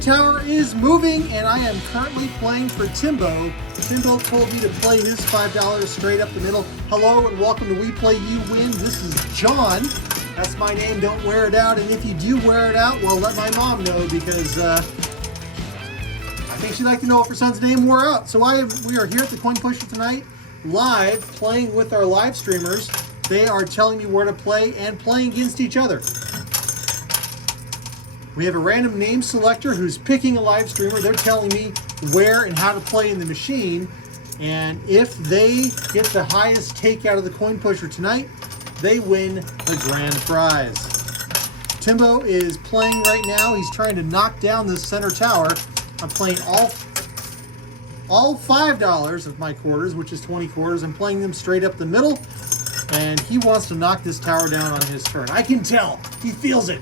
tower is moving, and I am currently playing for Timbo. Timbo told me to play his $5 straight up the middle. Hello and welcome to We Play You Win. This is John. That's my name. Don't wear it out. And if you do wear it out, well, let my mom know, because I think she'd like to know if her son's name wore out. So we are here at the Coin Pusher tonight, live, playing with our live streamers. They are telling me where to play and playing against each other. We have a random name selector who's picking a live streamer. They're telling me where and how to play in the machine. And if they get the highest take out of the Coin Pusher tonight, they win the grand prize. Timbo is playing right now. He's trying to knock down this center tower. I'm playing all $5 of my quarters, which is 20 quarters. I'm playing them straight up the middle. And he wants to knock this tower down on his turn. I can tell. He feels it.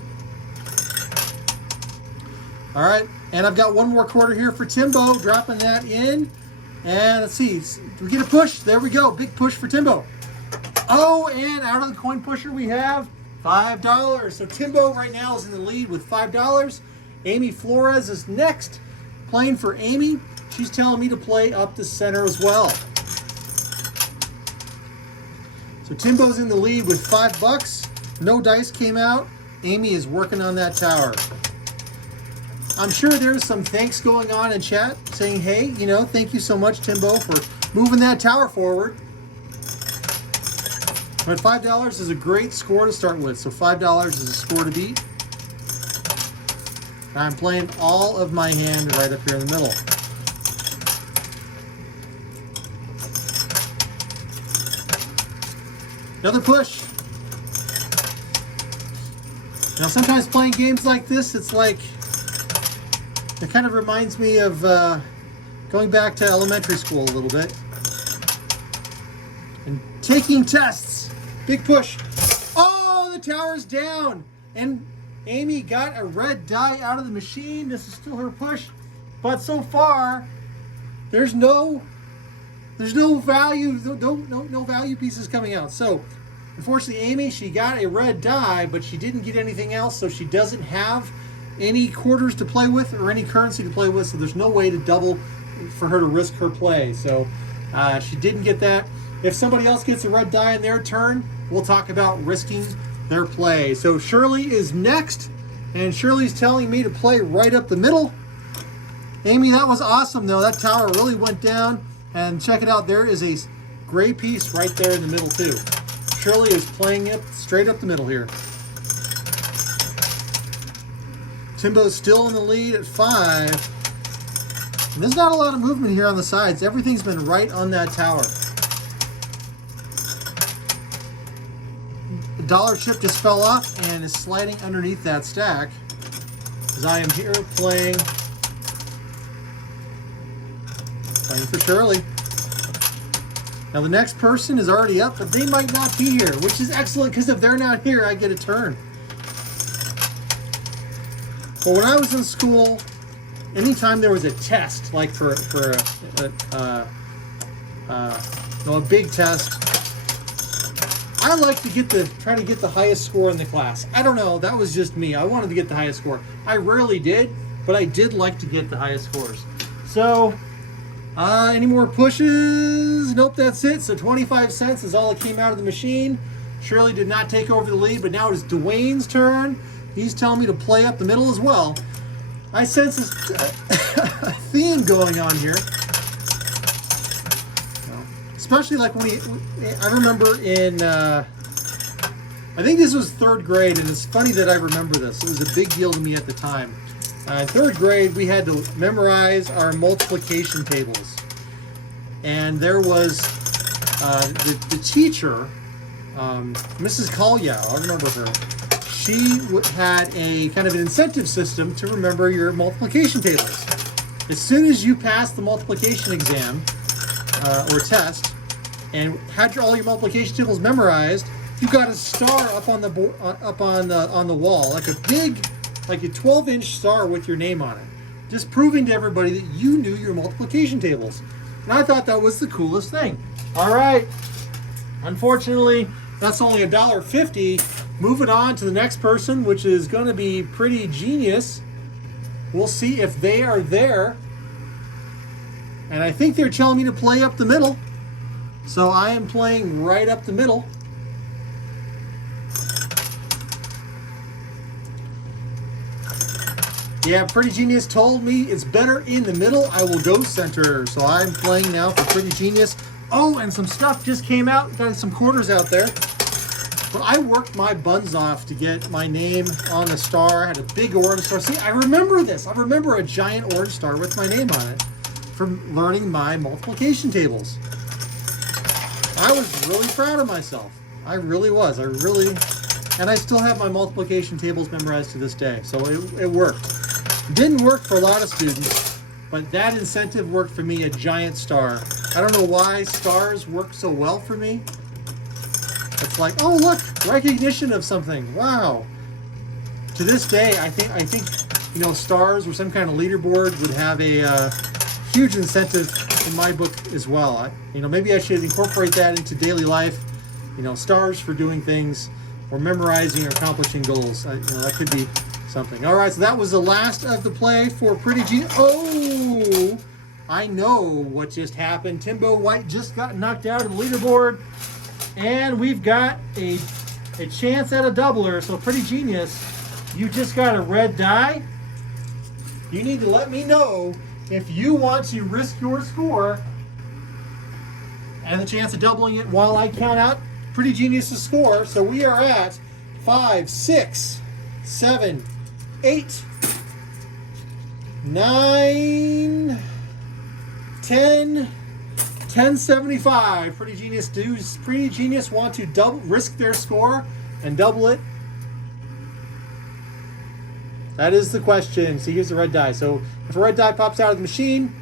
All right, and I've got one more quarter here for Timbo, dropping that in. And let's see, do we get a push? There we go, big push for Timbo. Oh, and out of the Coin Pusher we have $5. So Timbo right now is in the lead with $5. Amy Flores is next, playing for Amy. She's telling me to play up the center as well. So Timbo's in the lead with $5. No dice came out. Amy is working on that tower. I'm sure there's some thanks going on in chat saying, hey, thank you so much, Timbo, for moving that tower forward. But $5 is a great score to start with. So $5 is a score to beat. I'm playing all of my hand right up here in the middle. Another push. Now sometimes playing games like this, it's like, it kind of reminds me of going back to elementary school a little bit. And taking tests. Big push. Oh, the tower's down. And Amy got a red die out of the machine. This is still her push. But so far, there's no value, no value pieces coming out. So, unfortunately, Amy, she got a red die, but she didn't get anything else, so she doesn't have any quarters to play with or any currency to play with, so there's no way to double for her to risk her play. So she didn't get that. If somebody else gets a red die in their turn, we'll talk about risking their play. So Shirley is next, and Shirley's telling me to play right up the middle. Amy, that was awesome though. That tower really went down, and check it out, there is a gray piece right there in the middle too. Shirley is playing it straight up the middle here. Timbo's still in the lead at 5. And there's not a lot of movement here on the sides. Everything's been right on that tower. The dollar chip just fell off and is sliding underneath that stack. As I am here playing for Shirley. Now the next person is already up, but they might not be here, which is excellent, because if they're not here, I get a turn. Well, when I was in school, anytime there was a test, like for a big test, I like to try to get the highest score in the class. I don't know, that was just me. I wanted to get the highest score. I rarely did, but I did like to get the highest scores. So, any more pushes? Nope, that's it. So 25 cents is all that came out of the machine. Shirley did not take over the lead, but now it is Dwayne's turn. He's telling me to play up the middle as well. I sense this theme going on here. Especially like I remember in, I think this was 3rd grade, and it's funny that I remember this. It was a big deal to me at the time. In 3rd grade, we had to memorize our multiplication tables. And there was the teacher, Mrs. Colliau, I remember her. She had a kind of an incentive system to remember your multiplication tables. As soon as you passed the multiplication exam or test and had all your multiplication tables memorized, you got a star up on the wall, like a 12-inch star with your name on it, just proving to everybody that you knew your multiplication tables. And I thought that was the coolest thing. All right, unfortunately, that's only $1.50. Moving on to the next person, which is going to be pretty genius. We'll see if they are there. And I think they're telling me to play up the middle. So I am playing right up the middle. Yeah, Pretty Genius told me it's better in the middle. I will go center. So I'm playing now for Pretty Genius. Oh, and some stuff just came out. Got some quarters out there. But I worked my buns off to get my name on the star. I had a big orange star. See, I remember this. I remember a giant orange star with my name on it from learning my multiplication tables. I was really proud of myself. I really was. And I still have my multiplication tables memorized to this day. So it worked. Didn't work for a lot of students, but that incentive worked for me, a giant star. I don't know why stars work so well for me. It's like, oh look, recognition of something. Wow. To this day, I think you know, stars or some kind of leaderboard would have a huge incentive in my book as well. Maybe I should incorporate that into daily life. Stars for doing things or memorizing or accomplishing goals. That could be something. All right, so that was the last of the play for Pretty Genius. Oh, I know what just happened. Timbo White just got knocked out of the leaderboard, and we've got a chance at a doubler. So Pretty Genius, you just got a red die. You need to let me know if you want to risk your score and the chance of doubling it while I count out Pretty Genius's score. So we are at 5, 6, 7, 8, 9, 10, 1075. Pretty Genius. Does Pretty Genius want to risk their score and double it? That is the question. So here's the red die. So if a red die pops out of the machine,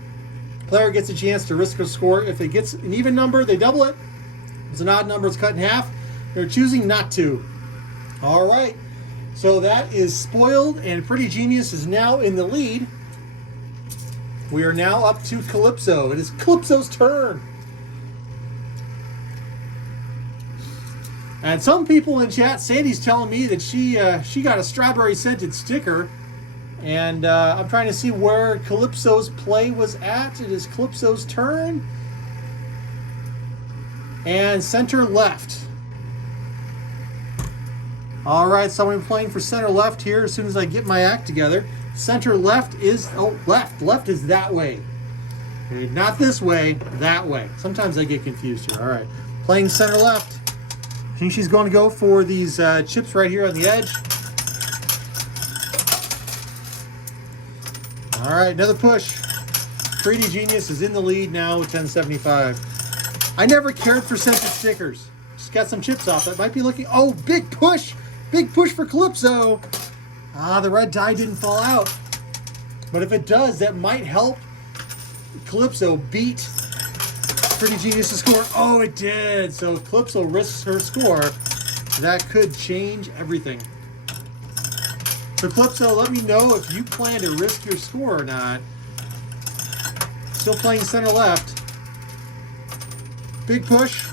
player gets a chance to risk a score. If it gets an even number, they double it. If it's an odd number, it's cut in half. They're choosing not to. All right. So that is spoiled, and Pretty Genius is now in the lead. We are now up to Calypso. It is Calypso's turn. And some people in chat, Sandy's telling me that she got a strawberry scented sticker. And I'm trying to see where Calypso's play was at. It is Calypso's turn. And center left. All right, so I'm playing for center left here as soon as I get my act together. Center left is, left. Left is that way. Okay, not this way, that way. Sometimes I get confused here. All right, playing center left. I think she's going to go for these chips right here on the edge. All right, another push. Pretty Genius is in the lead now with 1075. I never cared for scented stickers. Just got some chips off. That might be looking, oh, big push. Big push for Calypso. The red die didn't fall out. But if it does, that might help Calypso beat Pretty Genius's score. Oh, it did. So Calypso risks her score. That could change everything. So Calypso, let me know if you plan to risk your score or not. Still playing center left. Big push.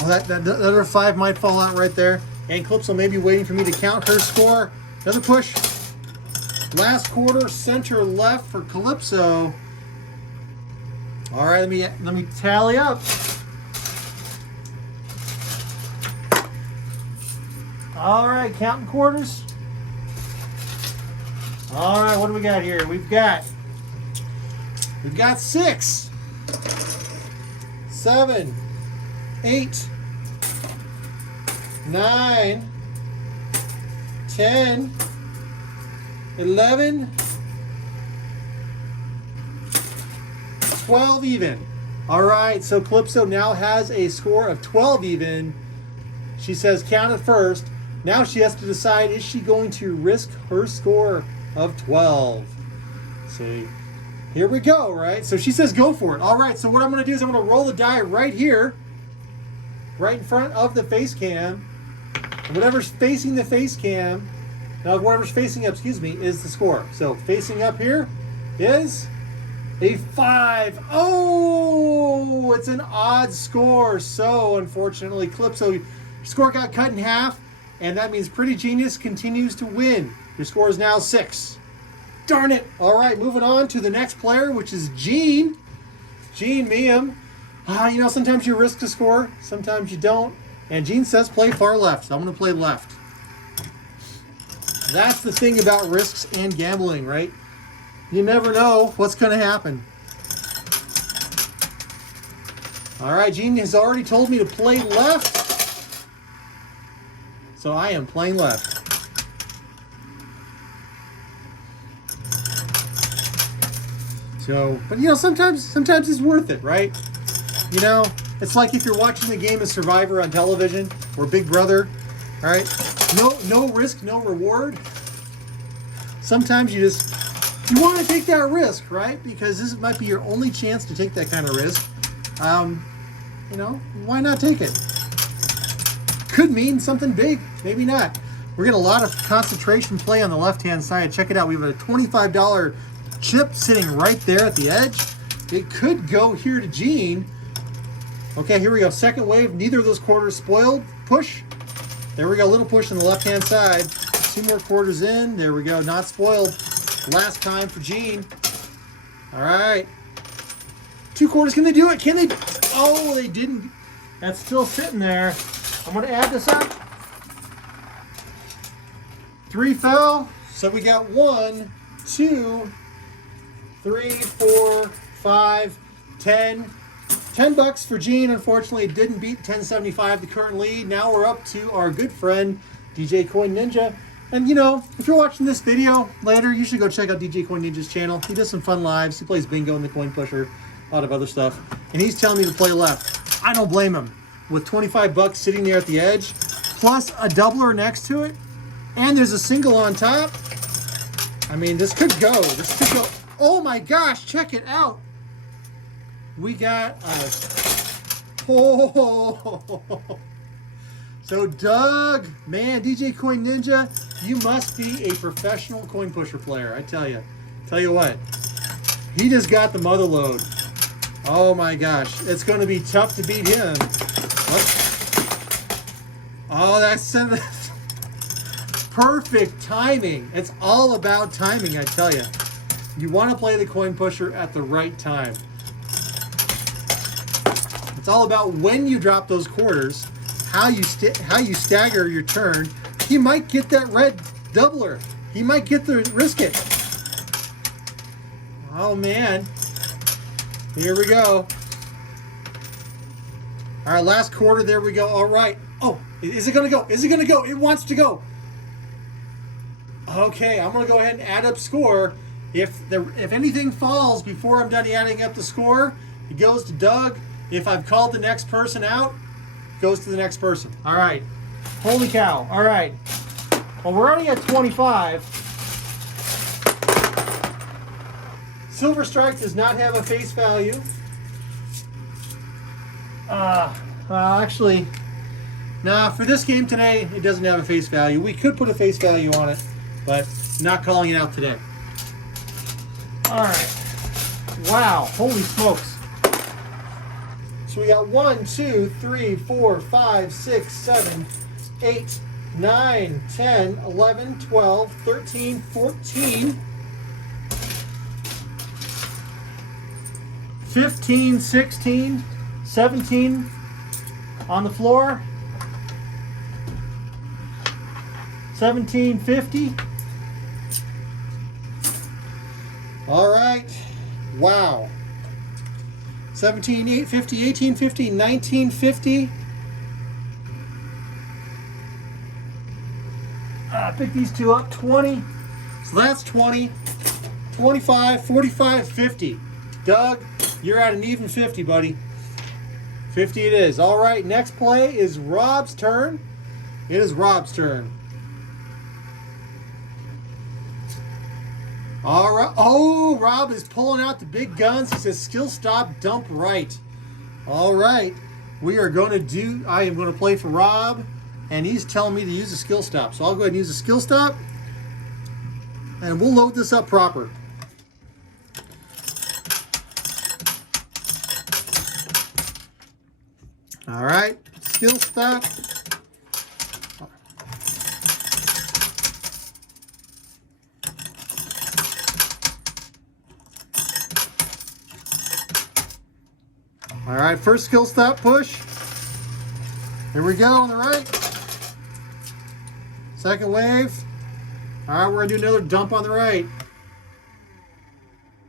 Oh, that other 5 might fall out right there. And Calypso may be waiting for me to count her score. Another push. Last quarter, center left for Calypso. All right, let me tally up. All right, counting quarters. All right, what do we got here? We've got 6, 7, 8, 9, 10, 11, 12 even. All right, so Calypso now has a score of 12 even. She says count it first. Now she has to decide, is she going to risk her score of 12? See, here we go, right? So she says go for it. All right, so what I'm going to do is I'm going to roll the die right here, right in front of the face cam. And whatever's facing the face cam, whatever's facing up, is the score. So facing up here is a 5. Oh, it's an odd score. So unfortunately, Calypso, your score got cut in half, and that means Pretty Genius continues to win. Your score is now 6. Darn it. All right, moving on to the next player, which is Gene. Gene Meehan. You know, sometimes you risk to score, sometimes you don't. And Gene says play far left, so I'm going to play left. That's the thing about risks and gambling, right? You never know what's going to happen. All right, Gene has already told me to play left. So I am playing left. So, but you know, sometimes it's worth it, right? You know, it's like if you're watching the game of Survivor on television or Big Brother, all right? No risk, no reward. Sometimes you want to take that risk, right? Because this might be your only chance to take that kind of risk. You know, why not take it? Could mean something big, maybe not. We're getting a lot of concentration play on the left-hand side. Check it out. We have a $25 chip sitting right there at the edge. It could go here to Gene. Okay, here we go. Second wave. Neither of those quarters spoiled. Push. There we go. Little push on the left-hand side. 2 more quarters in. There we go. Not spoiled. Last time for Gene. All right. 2 quarters. Can they do it? Can they? Oh, they didn't. That's still sitting there. I'm going to add this up. 3 fell. So we got 1, 2, 3, 4, 5, 10. $10 for Gene. Unfortunately, it didn't beat 1075, the current lead. Now we're up to our good friend, DJ Coin Ninja. And you know, if you're watching this video later, you should go check out DJ Coin Ninja's channel. He does some fun lives. He plays bingo in the coin pusher, a lot of other stuff. And he's telling me to play left. I don't blame him. With 25 bucks sitting there at the edge, plus a doubler next to it, and there's a single on top. I mean, this could go. This could go. Oh my gosh, check it out. We got a... Oh. So Doug, man, DJ Coin Ninja, you must be a professional coin pusher player. I tell you. Tell you what. He just got the mother load. Oh my gosh. It's going to be tough to beat him. What? Oh, that's perfect timing. It's all about timing, I tell you. You want to play the coin pusher at the right time. It's all about when you drop those quarters, how you stagger your turn. He might get that red doubler. He might get the risk it. Oh man. Here we go. All right, last quarter. There we go. All right. Oh, is it gonna go? Is it gonna go? It wants to go. Okay, I'm gonna go ahead and add up score. If anything falls before I'm done adding up the score, it goes to Doug. If I've called the next person out, it goes to the next person. All right. Holy cow. All right. Well, we're already at 25. Silver Strike does not have a face value. Actually, nah, for this game today, it doesn't have a face value. We could put a face value on it, but not calling it out today. All right. Wow. Holy smokes. So we got 1, 2, 3, 4, 5, 6, 7, 8, 9, 10, 11, 12, 13, 14, 15, 16, 17 on the floor, 1750. All right. Wow. 1750, 1850, 1950. Pick these two up. 20. So that's 20. 25, 45, 50. Doug, you're at an even 50, buddy. 50 it is. All right, next play is Rob's turn. It is Rob's turn. All right. Oh, Rob is pulling out the big guns. He says skill stop, dump right. All right. We are going to do, I am going to play for Rob, and he's telling me to use a skill stop. So I'll go ahead and use a skill stop, and we'll load this up proper. All right. Skill stop. All right, first skill stop push. Here we go on the right. Second wave. All right, we're gonna do another dump on the right.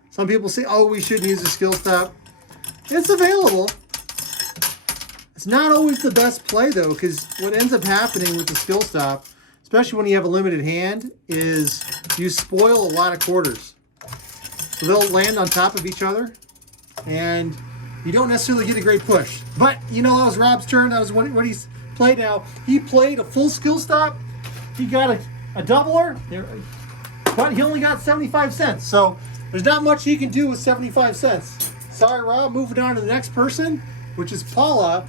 Some people say, oh, we shouldn't use a skill stop. It's available. It's not always the best play though, because what ends up happening with the skill stop, especially when you have a limited hand, is you spoil a lot of quarters. So they'll land on top of each other, and you don't necessarily get a great push. But you know, that was Rob's turn. That was what he's played now. He played a full skill stop. He got a doubler, but he only got 75 cents. So there's not much he can do with 75 cents. Sorry, Rob. Moving on to the next person, which is Paula.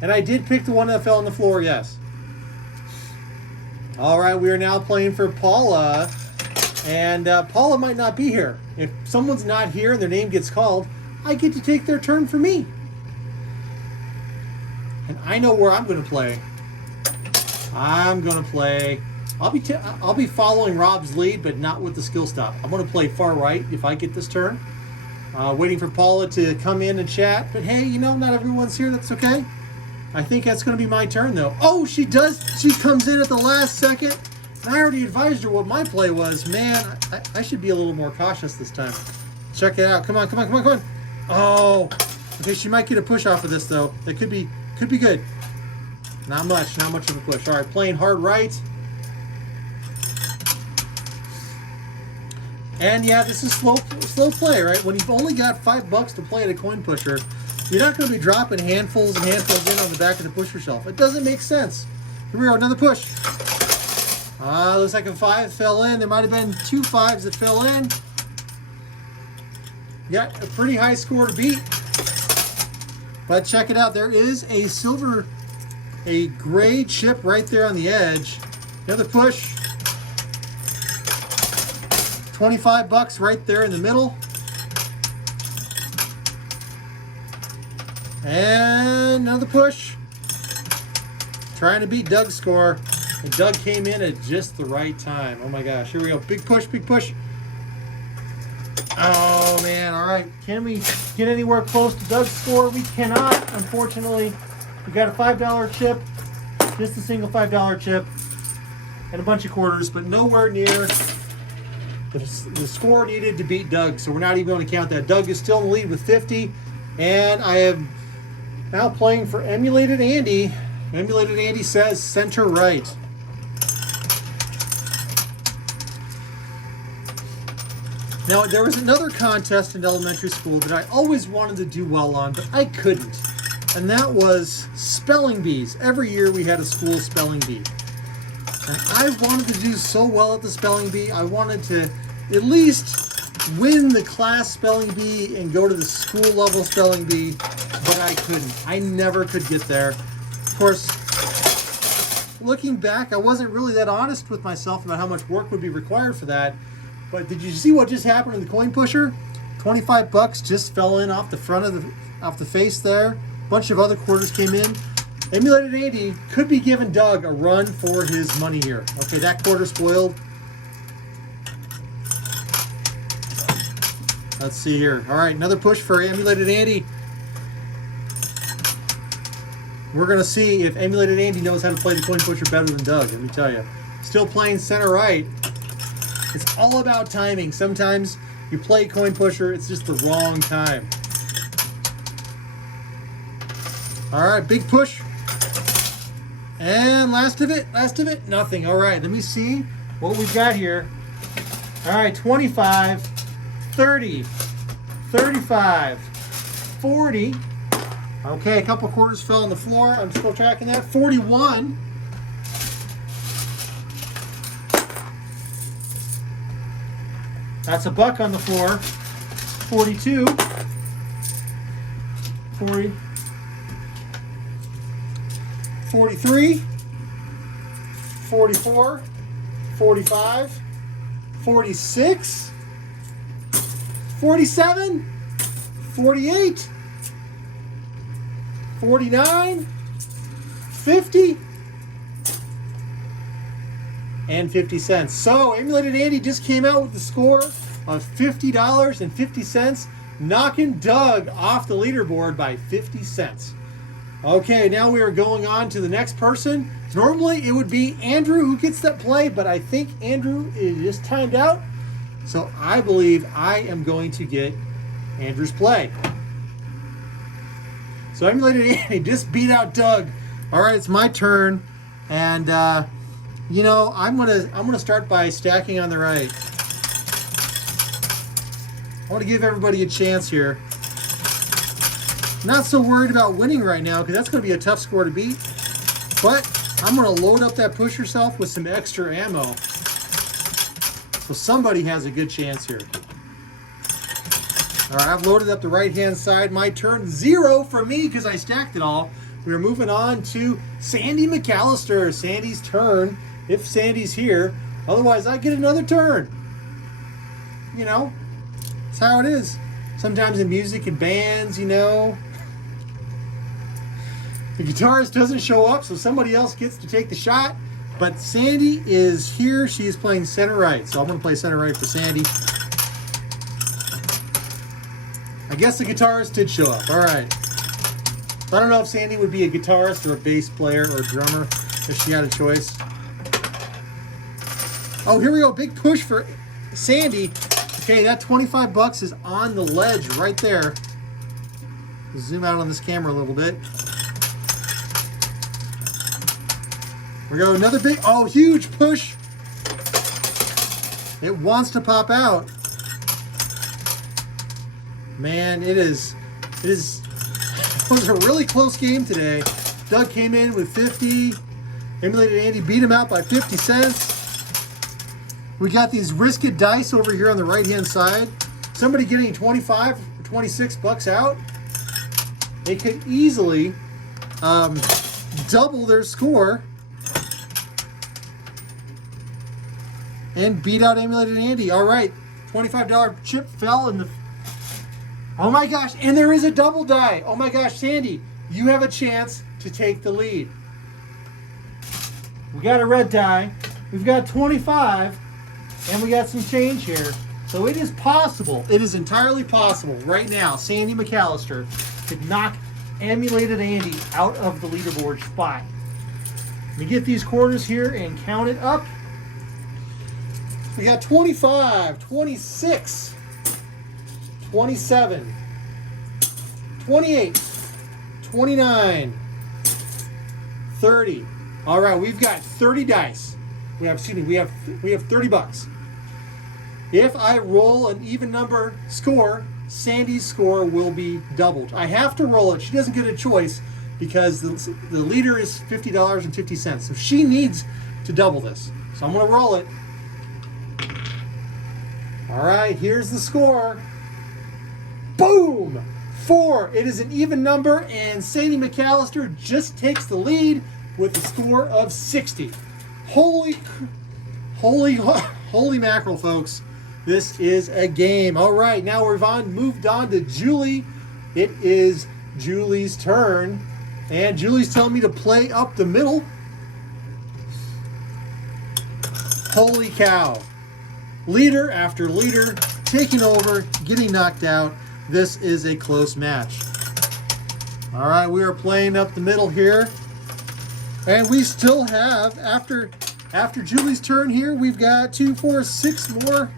And I did pick the one that fell on the floor, yes. All right, we are now playing for Paula. And Paula might not be here. If someone's not here and their name gets called, I get to take their turn for me. And I know where I'm going to play. I'm going to play... I'll be following Rob's lead, but not with the skill stop. I'm going to play far right if I get this turn. Waiting for Paula to come in and chat. But hey, you know, not everyone's here. That's okay. I think that's going to be my turn, though. Oh, she does. She comes in at the last second. And I already advised her what my play was. Man, I should be a little more cautious this time. Check it out. Come on, come on, come on, come on. Oh, okay. She might get a push off of this, though. That could be good. Not much of a push. All right, playing hard right. And yeah, this is slow play, right? When you've only got $5 to play at a coin pusher, you're not going to be dropping handfuls and handfuls in on the back of the pusher shelf. It doesn't make sense. Here we go, another push. Looks like a 5 fell in. There might have been 2 5s that fell in. Got a pretty high score to beat. But check it out. There is a gray chip right there on the edge. Another push. $25 right there in the middle. And another push. Trying to beat Doug's score. And Doug came in at just the right time. Oh my gosh. Here we go. Big push, big push. Oh man. All right. Can we get anywhere close to Doug's score? We cannot, unfortunately. We got a $5 chip. Just a single $5 chip. And a bunch of quarters, but nowhere near the score needed to beat Doug. So we're not even going to count that. Doug is still in the lead with 50. And I am now playing for Emulated Andy. Emulated Andy says center right. Now, there was another contest in elementary school that I always wanted to do well on, but I couldn't. And that was spelling bees. Every year we had a school spelling bee. And I wanted to do so well at the spelling bee. I wanted to at least win the class spelling bee and go to the school level spelling bee, but I couldn't. I never could get there. Of course, looking back, I wasn't really that honest with myself about how much work would be required for that. But did you see what just happened in the coin pusher? $25 just fell in off the front of off the face there. A bunch of other quarters came in. Emulated Andy could be giving Doug a run for his money here. Okay, that quarter spoiled. Let's see here. All right, another push for Emulated Andy. We're going to see if Emulated Andy knows how to play the coin pusher better than Doug, let me tell you. Still playing center right. It's all about timing. Sometimes you play coin pusher, it's just the wrong time. All right, big push. And last of it, nothing. All right, let me see what we've got here. All right, 25, 30, 35, 40. Okay, a couple quarters fell on the floor. I'm still tracking that. 41. That's a buck on the floor. 42. 40. 43. 44. 45. 46. 47. 48. 49. 50. And 50 cents. So Emulated Andy just came out with the score of $50.50. knocking Doug off the leaderboard by 50 cents. Okay, now we are going on to the next person. Normally it would be Andrew who gets that play, but I think Andrew is just timed out. So I believe I am going to get Andrew's play. So Emulated Andy just beat out Doug. All right, it's my turn, and you know, I'm gonna start by stacking on the right. I want to give everybody a chance here. Not so worried about winning right now because that's going to be a tough score to beat. But I'm going to load up that push yourself with some extra ammo. So somebody has a good chance here. All right, I've loaded up the right-hand side. My turn, 0 for me because I stacked it all. We're moving on to Sandy McAllister. Sandy's turn, if Sandy's here. Otherwise, I get another turn. You know, that's how it is. Sometimes in music and bands, you know, the guitarist doesn't show up, so somebody else gets to take the shot. But Sandy is here. She is playing center right. So I'm going to play center right for Sandy. I guess the guitarist did show up. All right. I don't know if Sandy would be a guitarist or a bass player or a drummer if she had a choice. Oh, here we go. Big push for Sandy. Okay, that 25 bucks is on the ledge right there. Zoom out on this camera a little bit. We go, another big, oh, huge push. It wants to pop out. Man, it was a really close game today. Doug came in with 50. Emulated Andy beat him out by 50 cents. We got these Risk It dice over here on the right-hand side. Somebody getting 25 or 26 bucks out. They could easily double their score and beat out Emulated Andy. All right, $25 chip fell in the... Oh my gosh, and there is a double die. Oh my gosh, Sandy, you have a chance to take the lead. We got a red die. We've got 25, and we got some change here. So it is possible, it is entirely possible right now, Sandy McAllister could knock Emulated Andy out of the leaderboard spot. Let me get these quarters here and count it up. We got 25, 26, 27, 28, 29, 30. All right, we've got 30 dice. We have 30 bucks. If I roll an even number score, Sandy's score will be doubled. I have to roll it. She doesn't get a choice because the leader is $50.50. So she needs to double this. So I'm going to roll it. All right, here's the score. Boom! 4. It is an even number, and Sandy McAllister just takes the lead with a score of 60. Holy mackerel, folks. This is a game. All right, now we've moved on to Julie. It is Julie's turn, and Julie's telling me to play up the middle. Holy cow. Leader after leader, taking over, getting knocked out. This is a close match. All right, we are playing up the middle here. And we still have, after Julie's turn here, we've got 2, 4, 6 more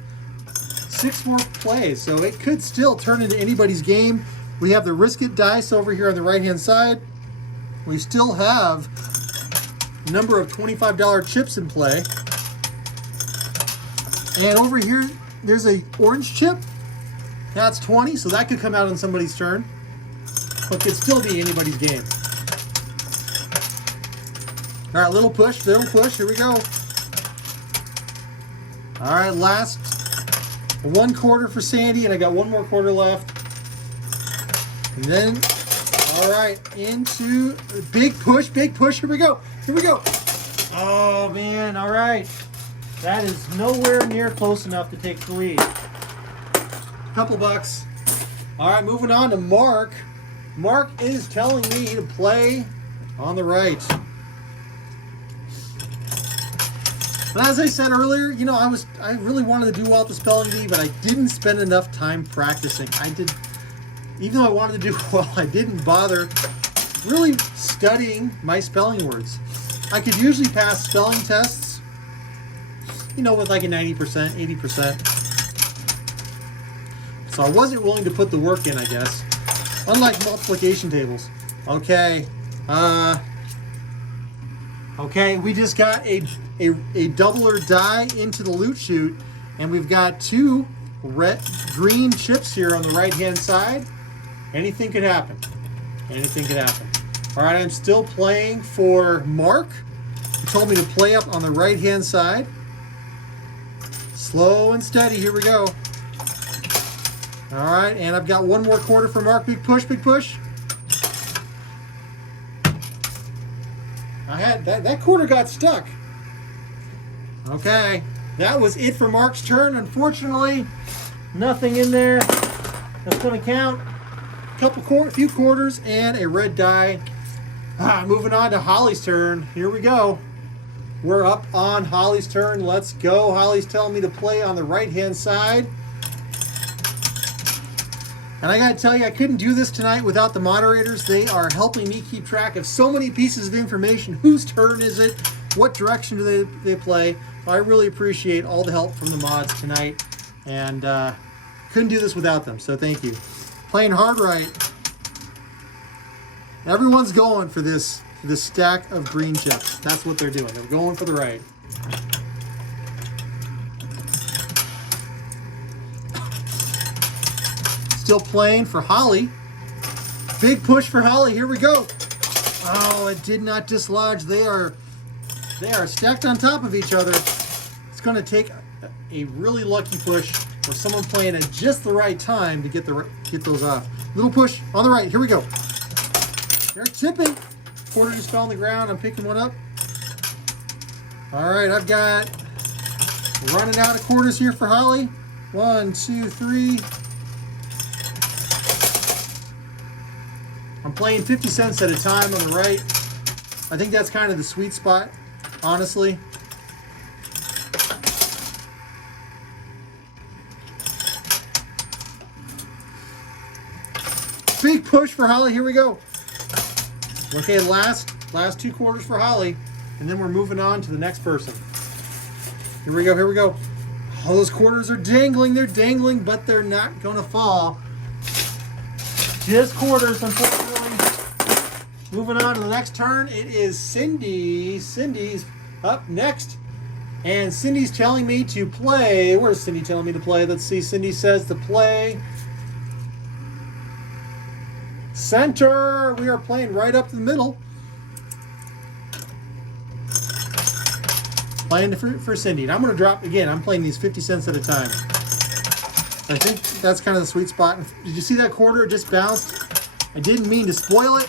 plays. So it could still turn into anybody's game. We have the Risk It dice over here on the right-hand side. We still have a number of $25 chips in play. And over here, there's a orange chip. That's 20, so that could come out on somebody's turn. But could still be anybody's game. All right, little push, here we go. All right, last 1 quarter for Sandy, and I got 1 more quarter left. And then, all right, into big push, here we go. Oh man, all right. That is nowhere near close enough to take the lead. Couple bucks. All right, moving on to Mark. Mark is telling me to play on the right. And as I said earlier, you know, I really wanted to do well at the spelling bee, but I didn't spend enough time practicing. even though I wanted to do well, I didn't bother really studying my spelling words. I could usually pass spelling tests, you know, with like a 90%, 80%. So I wasn't willing to put the work in, I guess. Unlike multiplication tables. Okay. Okay, we just got a doubler die into the loot chute, and we've got two green chips here on the right-hand side. Anything could happen. Anything could happen. All right, I'm still playing for Mark. He told me to play up on the right-hand side. Slow and steady. Here we go. All right, and I've got one more quarter for Mark. Big push, big push. I had that quarter got stuck. Okay, that was it for Mark's turn. Unfortunately, nothing in there. That's going to count. A few quarters and a red die. Moving on to Holly's turn. Here we go. We're up on Holly's turn. Let's go. Holly's telling me to play on the right-hand side. And I gotta tell you, I couldn't do this tonight without the moderators. They are helping me keep track of so many pieces of information. Whose turn is it? What direction do they play? I really appreciate all the help from the mods tonight. And couldn't do this without them, so thank you. Playing hard right. Everyone's going for this stack of green chips. That's what they're doing. They're going for the right. Still playing for Holly. Big push for Holly. Here we go. Oh, it did not dislodge. They are stacked on top of each other. It's going to take a really lucky push or someone playing at just the right time to get those off. Little push on the right. Here we go. They're tipping. Quarter just fell on the ground. I'm picking one up. All right, I've got running out of quarters here for Holly. 1, 2, 3. I'm playing 50 cents at a time on the right. I think that's kind of the sweet spot, honestly. Big push for Holly. Here we go. Okay, last two quarters for Holly, and then we're moving on to the next person. Here we go. Here we go. All those quarters are dangling. They're dangling, but they're not going to fall. Just quarters, unfortunately. Moving on to the next turn, it is Cindy. Cindy's up next. And Cindy's telling me to play. Where's Cindy telling me to play? Let's see. Cindy says to play center. We are playing right up the middle. Playing for Cindy. And I'm going to drop, again, I'm playing these 50 cents at a time. I think that's kind of the sweet spot. Did you see that quarter? It just bounced. I didn't mean to spoil it.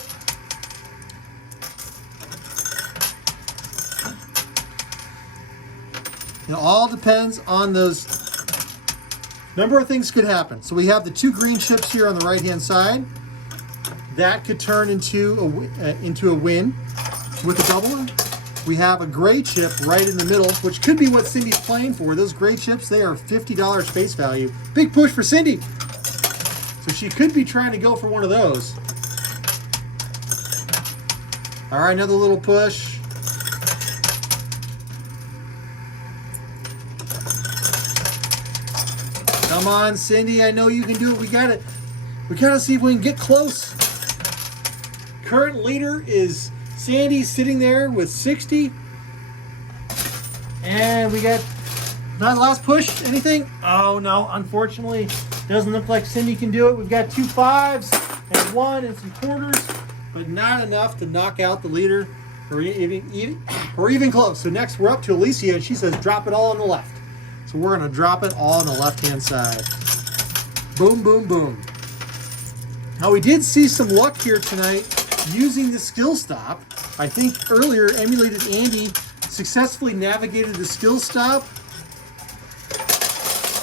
It all depends on those. Number of things could happen. So we have the two green chips here on the right-hand side. That could turn into a win with a doubler. We have a gray chip right in the middle, which could be what Cindy's playing for. Those gray chips, they are $50 face value. Big push for Cindy. So she could be trying to go for one of those. All right, another little push. Come on, Cindy, I know you can do it. We gotta see if we can get close. Current leader is Sandy, sitting there with 60. And we got not last push. Anything? Oh no, unfortunately, doesn't look like Cindy can do it. We've got 2 5s and 1 and some quarters, but not enough to knock out the leader or even close. So next we're up to Alicia, and she says drop it all on the left. So we're going to drop it all on the left-hand side. Boom, boom, boom. Now we did see some luck here tonight using the skill stop. I think earlier Emulated Andy successfully navigated the skill stop.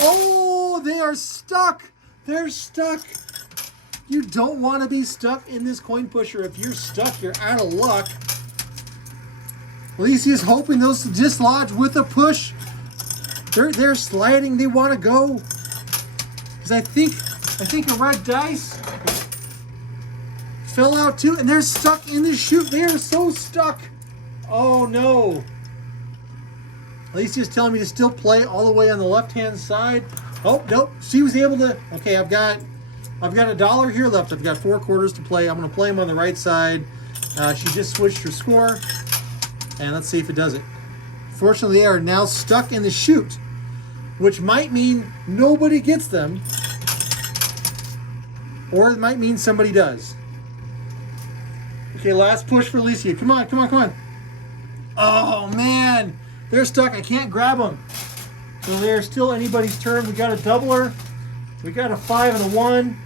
Oh, they are stuck. They're stuck. You don't want to be stuck in this coin pusher. If you're stuck, you're out of luck. Alicia's hoping those dislodge with a push. They're sliding. They want to go. Because I think a red dice fell out too, and they're stuck in the chute. They are so stuck. Oh no. Alicia's telling me to still play all the way on the left-hand side. Oh, nope. She was able to. Okay, I've got $1 here left. I've got 4 quarters to play. I'm going to play them on the right side. She just switched her score. And let's see if it does it. Fortunately, they are now stuck in the chute, which might mean nobody gets them. Or it might mean somebody does. Okay, last push for Alicia. Come on, come on, come on. Oh, man. They're stuck. I can't grab them. So they're still anybody's turn. We got a doubler. We got a 5 and a 1.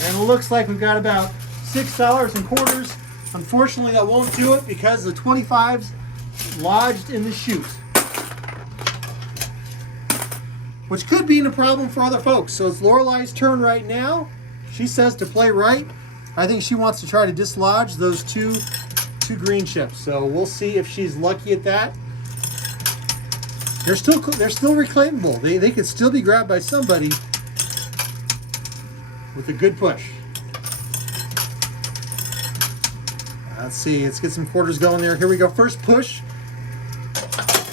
And it looks like we've got about $6 in quarters. Unfortunately, that won't do it because the 25s lodged in the chute, which could be a problem for other folks. So it's Lorelei's turn right now. She says to play right. I think she wants to try to dislodge those two green chips. So we'll see if she's lucky at that. They're still reclaimable. They could still be grabbed by somebody with a good push. Let's see. Let's get some quarters going there. Here we go. First push.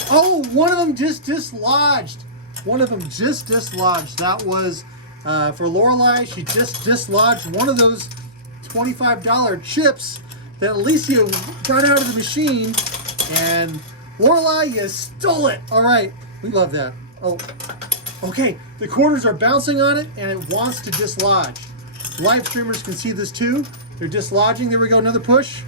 Oh, one of them just dislodged. One of them just dislodged. That was for Lorelei. She just dislodged one of those $25 chips that Alicia got out of the machine. And Lorelei, you stole it. All right. We love that. Oh, okay. The quarters are bouncing on it, and it wants to dislodge. Live streamers can see this too. They're dislodging. There we go. Another push.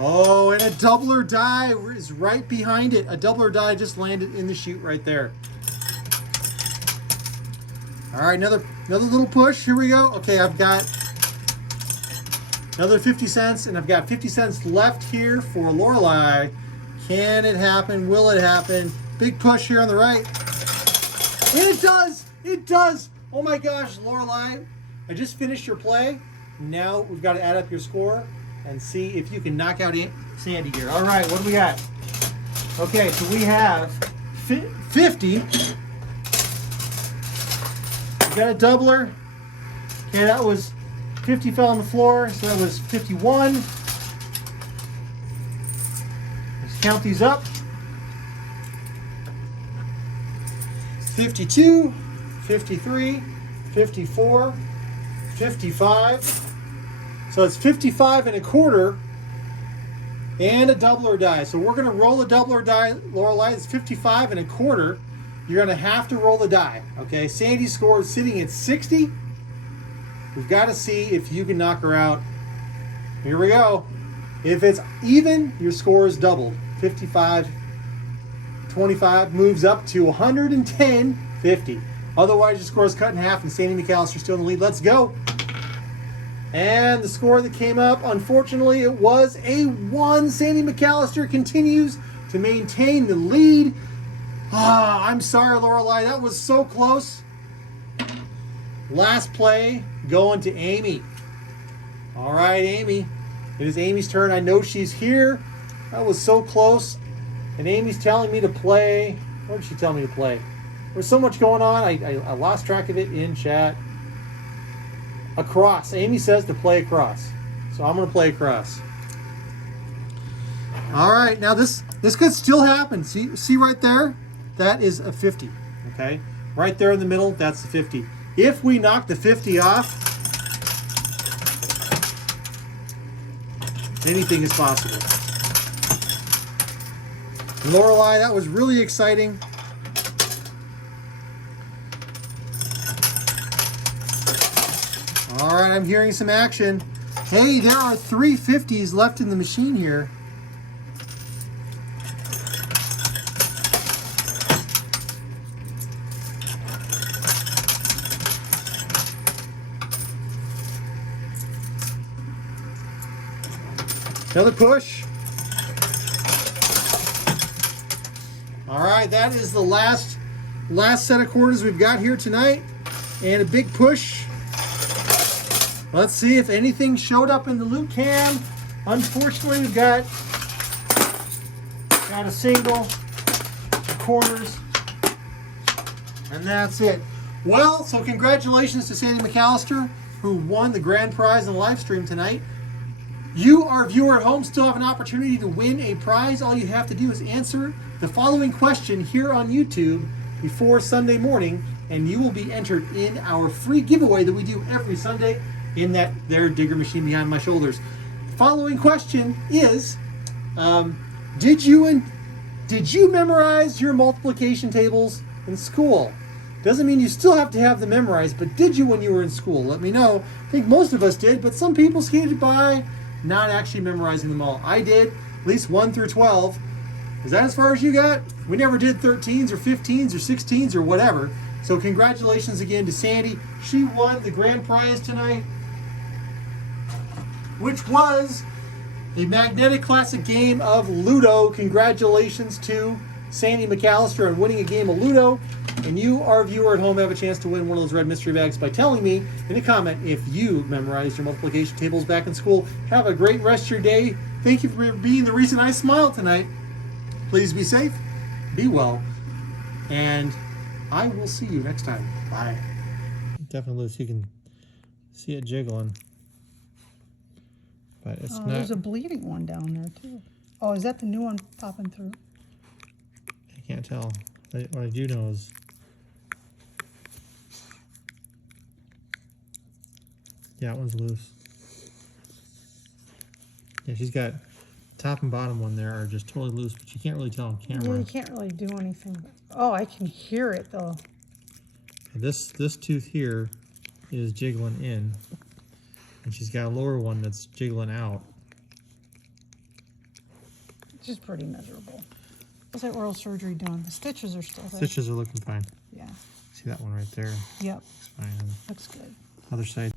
Oh, and a doubler die is right behind it. A doubler die just landed in the chute right there. All right, another little push. Here we go. Okay, I've got another 50 cents, and I've got 50 cents left here for Lorelei. Can it happen? Will it happen? Big push here on the right. And it does! It does! Oh my gosh, Lorelei, I just finished your play. Now we've got to add up your score and see if you can knock out Sandy here. All right, what do we got? Okay, so we have 50. We got a doubler. Okay, that was 50 fell on the floor, so that was 51. Let's count these up. 52, 53, 54, 55. So it's 55 and a quarter and a doubler die. So we're going to roll a doubler die, Lorelei. It's 55 and a quarter. You're going to have to roll the die. Okay, Sandy's score is sitting at 60. We've got to see if you can knock her out. Here we go. If it's even, your score is doubled. 55, 25 moves up to 110, 50. Otherwise, your score is cut in half and Sandy McAllister still in the lead. Let's go. And the score that came up, unfortunately, it was a 1. Sandy McAllister continues to maintain the lead. I'm sorry, Lorelei. That was so close. Last play going to Amy. All right, Amy. It is Amy's turn. I know she's here. That was so close. And Amy's telling me to play. What did she tell me to play? There's so much going on. I lost track of it in chat. Across. Amy says to play across. So I'm going to play across. All right. Now this could still happen. See right there? That is a 50. Okay? Right there in the middle, that's the 50. If we knock the 50 off, anything is possible. Lorelei, that was really exciting. All right, I'm hearing some action. Hey, there are 3 50s left in the machine here. Another push. All right, that is the last set of quarters we've got here tonight. And a big push. Let's see if anything showed up in the loot can. Unfortunately, we've got a single, quarters, and that's it. Well, so congratulations to Sandy McAllister. who won the grand prize in the live stream tonight. You, our viewer at home, still have an opportunity to win a prize. All you have to do is answer the following question here on YouTube before Sunday morning, and you will be entered in our free giveaway that we do every Sunday in that there digger machine behind my shoulders. The following question is, did you memorize your multiplication tables in school? Doesn't mean you still have to have them memorized, but did you when you were in school? Let me know. I think most of us did, but some people skated by not actually memorizing them all. I did, at least 1 through 12. Is that as far as you got? We never did 13s or 15s or 16s or whatever. So congratulations again to Sandy. She won the grand prize tonight, which was a magnetic classic game of Ludo. Congratulations to Sandy McAllister on winning a game of Ludo. And you, our viewer at home, have a chance to win one of those red mystery bags by telling me in a comment if you memorized your multiplication tables back in school. Have a great rest of your day. Thank you for being the reason I smiled tonight. Please be safe, be well, and I will see you next time. Bye. Definitely, you can see it jiggling. But it's not. There's a bleeding one down there, too. Oh, is that the new one popping through? I can't tell. What I do know is yeah, that one's loose. Yeah, she's got top and bottom one there are just totally loose, but you can't really tell on camera. Yeah, you can't really do anything. Oh, I can hear it, though. This tooth here is jiggling in, and she's got a lower one that's jiggling out. It's just pretty miserable. How's that oral surgery done? The stitches are still there. Stitches are looking fine. Yeah. See that one right there? Yep. Looks fine. Looks good. Other side.